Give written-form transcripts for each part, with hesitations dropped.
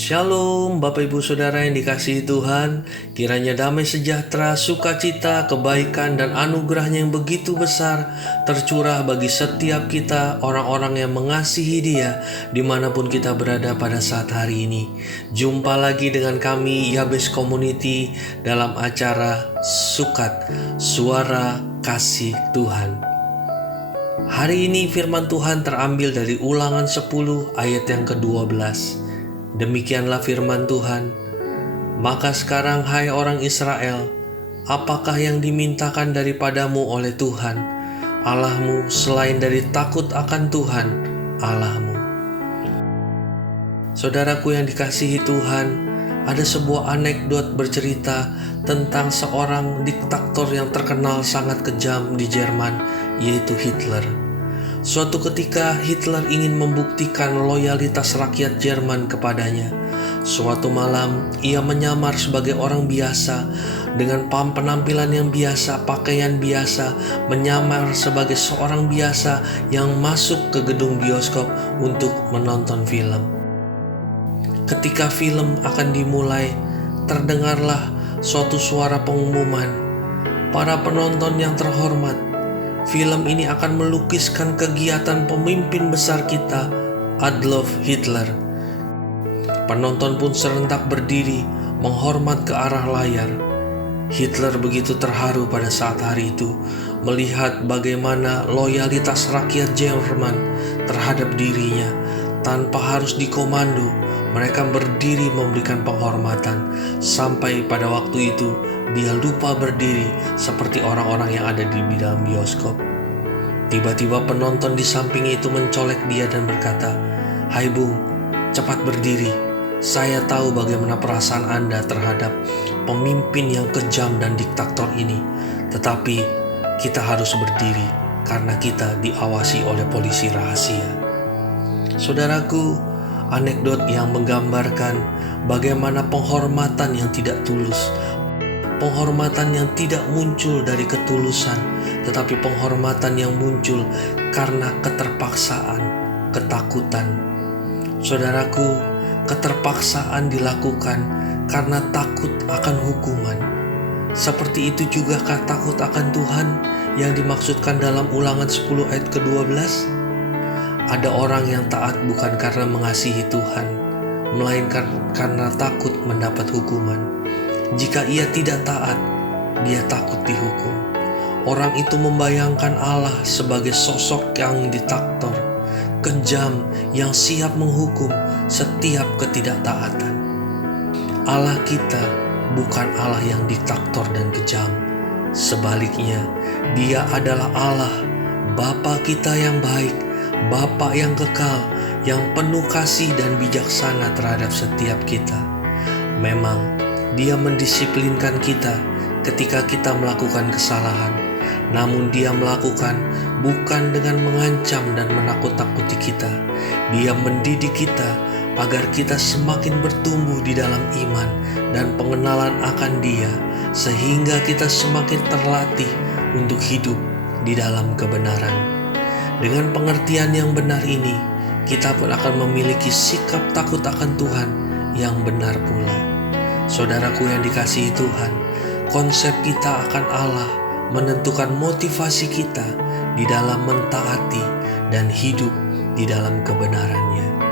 Shalom Bapak Ibu Saudara yang dikasihi Tuhan. Kiranya damai sejahtera, sukacita, kebaikan dan anugerahnya yang begitu besar tercurah bagi setiap kita orang-orang yang mengasihi Dia dimanapun kita berada pada saat hari ini. Jumpa lagi dengan kami Yabes Community dalam acara Sukat, Suara Kasih Tuhan. Hari ini firman Tuhan terambil dari Ulangan 10 ayat yang ke-12. Demikianlah firman Tuhan, maka sekarang hai orang Israel, apakah yang dimintakan daripadamu oleh Tuhan Allahmu selain dari takut akan Tuhan Allahmu? Saudaraku yang dikasihi Tuhan, ada sebuah anekdot bercerita tentang seorang diktator yang terkenal sangat kejam di Jerman, yaitu Hitler. Suatu ketika Hitler ingin membuktikan loyalitas rakyat Jerman kepadanya. Suatu malam ia menyamar sebagai orang biasa dengan penampilan yang biasa, pakaian biasa, menyamar sebagai seorang biasa yang masuk ke gedung bioskop untuk menonton film. Ketika film akan dimulai, terdengarlah suatu suara pengumuman, "Para penonton yang terhormat, film ini akan melukiskan kegiatan pemimpin besar kita, Adolf Hitler." Penonton pun serentak berdiri menghormat ke arah layar. Hitler begitu terharu pada saat hari itu melihat bagaimana loyalitas rakyat Jerman terhadap dirinya. Tanpa harus dikomando, mereka berdiri memberikan penghormatan. Sampai pada waktu itu dia lupa berdiri seperti orang-orang yang ada di dalam bioskop. Tiba-tiba penonton di samping itu mencolek dia dan berkata, "Hai Bung, cepat berdiri. Saya tahu bagaimana perasaan Anda terhadap pemimpin yang kejam dan diktator ini. Tetapi kita harus berdiri karena kita diawasi oleh polisi rahasia." Saudaraku, anekdot yang menggambarkan bagaimana penghormatan yang tidak tulus, penghormatan yang tidak muncul dari ketulusan, tetapi penghormatan yang muncul karena keterpaksaan, ketakutan. Saudaraku, keterpaksaan dilakukan karena takut akan hukuman. Seperti itu juga takut akan Tuhan yang dimaksudkan dalam Ulangan 10 ayat ke-12. Ada orang yang taat bukan karena mengasihi Tuhan, melainkan karena takut mendapat hukuman. Jika ia tidak taat, dia takut dihukum. Orang itu membayangkan Allah sebagai sosok yang diktator, kejam, yang siap menghukum setiap ketidaktaatan. Allah kita bukan Allah yang diktator dan kejam. Sebaliknya, Dia adalah Allah, Bapa kita yang baik, Bapa yang kekal, yang penuh kasih dan bijaksana terhadap setiap kita. Memang Dia mendisiplinkan kita ketika kita melakukan kesalahan, namun Dia melakukan bukan dengan mengancam dan menakut-nakuti kita. Dia mendidik kita agar kita semakin bertumbuh di dalam iman dan pengenalan akan Dia, sehingga kita semakin terlatih untuk hidup di dalam kebenaran. Dengan pengertian yang benar ini, kita pun akan memiliki sikap takut akan Tuhan yang benar pula. Saudaraku yang dikasihi Tuhan, konsep kita akan Allah menentukan motivasi kita di dalam mentaati dan hidup di dalam kebenarannya.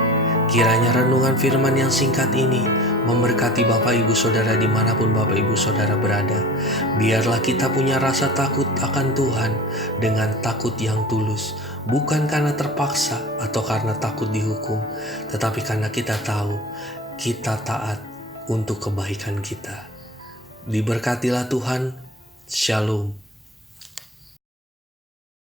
Kiranya renungan firman yang singkat ini memberkati Bapak Ibu Saudara dimanapun Bapak Ibu Saudara berada. Biarlah kita punya rasa takut akan Tuhan dengan takut yang tulus, bukan karena terpaksa atau karena takut dihukum, tetapi karena kita tahu kita taat untuk kebaikan kita. Diberkatilah Tuhan. Shalom.